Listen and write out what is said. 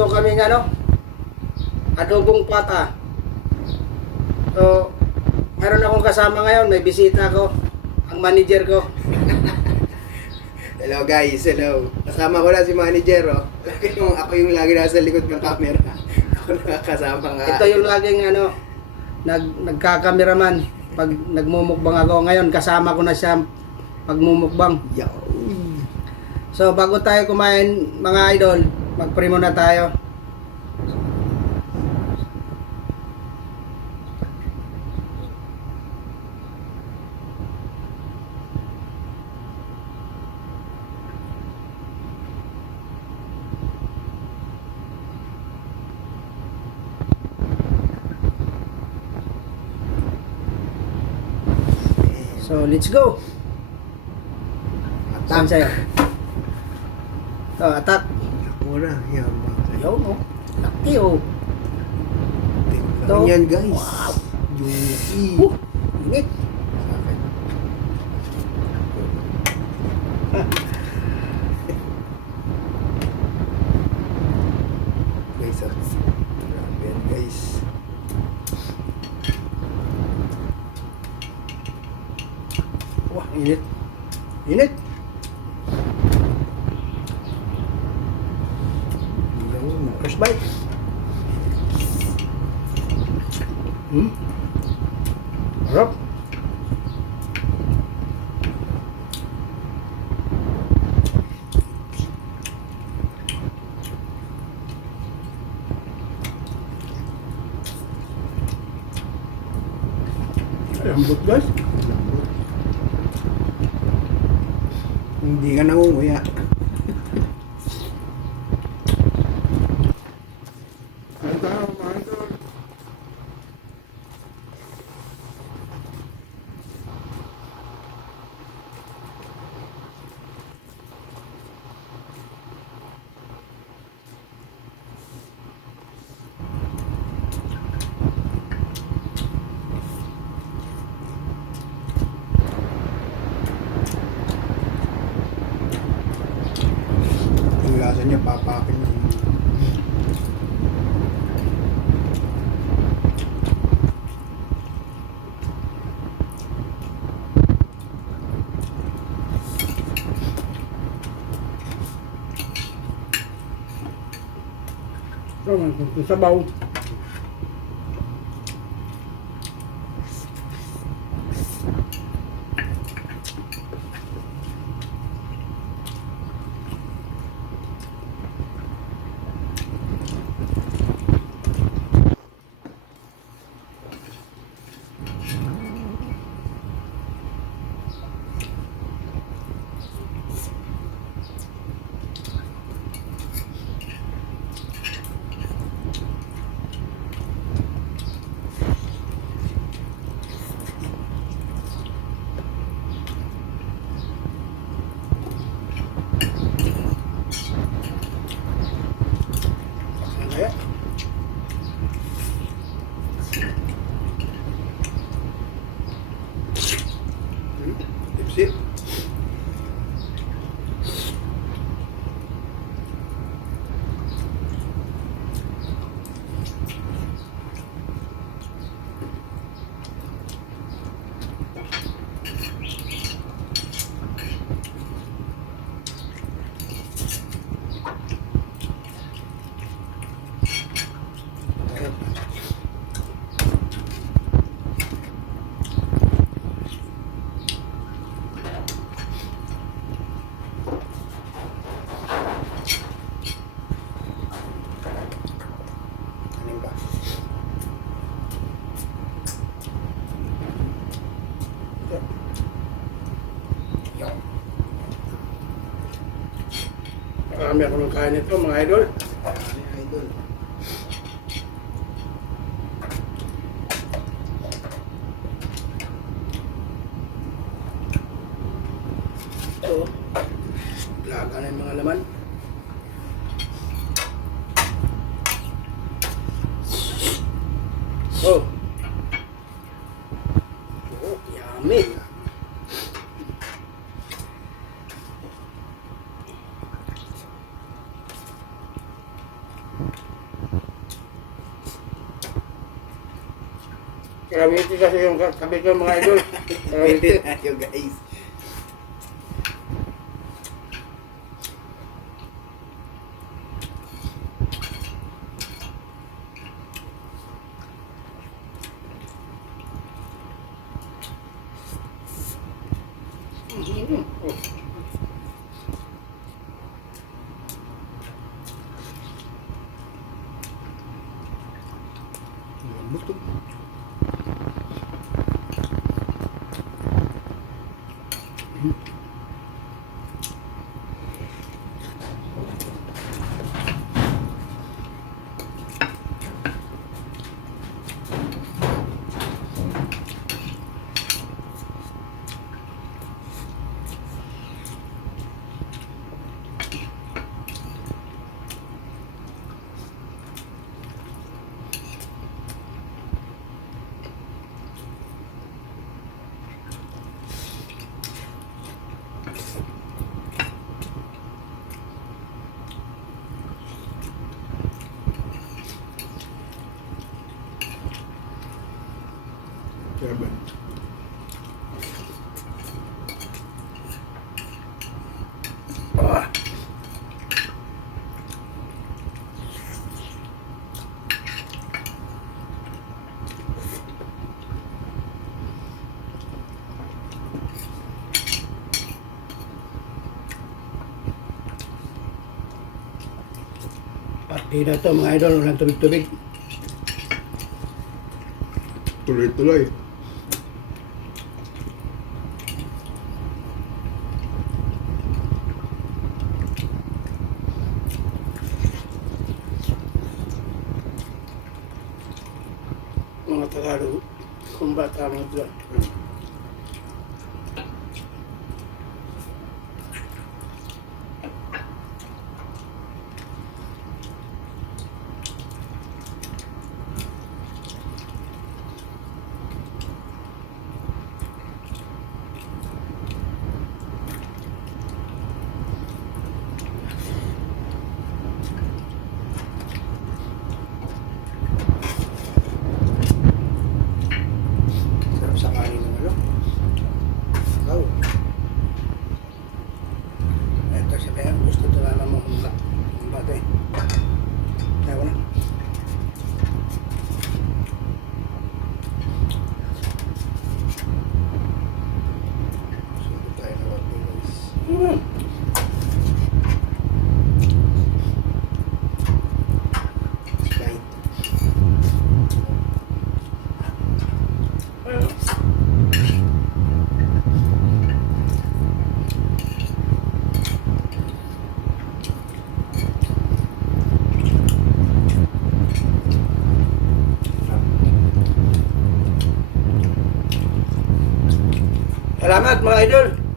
Nagluluto kami ng ano, adobong pata. So, meron akong kasama ngayon, may bisita ko, ang manager ko. Hello guys, hello. Kasama ko na si manager, oh. Ako yung lagi nasa likod ng camera. Ako nakakasama nga. Ito yung laging ano, nagkakameraman pag nagmumukbang ako. Ngayon, kasama ko na siya pagmumukbang. Yo. So, bago tayo kumain, mga idol, mag-pray muna tayo. So, let's go! Saan sa'yo? Ito, attack. Muna, yan. Ayaw, no? Laki, oh. Ito. Yan guys. Wow. Juicy. Init. Guys, grabe yan guys. Wah, init. Init. Yan. First bite. Harap. Lambot guys. Hindi ka nangunguya. Yung lasa niya papakin. Ito, sabaw. Kaya. Tipsy. Kanin ba? Yo. Marami ako ng kain ito, mga idol. Ano yung idol? Ito, laga na yung mga laman. Oh. Oh, yummy. Kawiti kasi yung katabi ko mga idol. Pwede Kawiti. tayo guys. Mm. Oh. Lambot to. Sarap ba? Ah. Partida to mga idol, walang tubig-tubig. Tuloy-tuloy. Mga Tagalog, kung bata mo dyan. Sarap sa kanin ng ano. Wow. Ito siya kaya gusto ito na mo kung bata eh. Kaya ko na. Sunod tayo na wag guys. Hmm. Sprite. Salamat mga idol.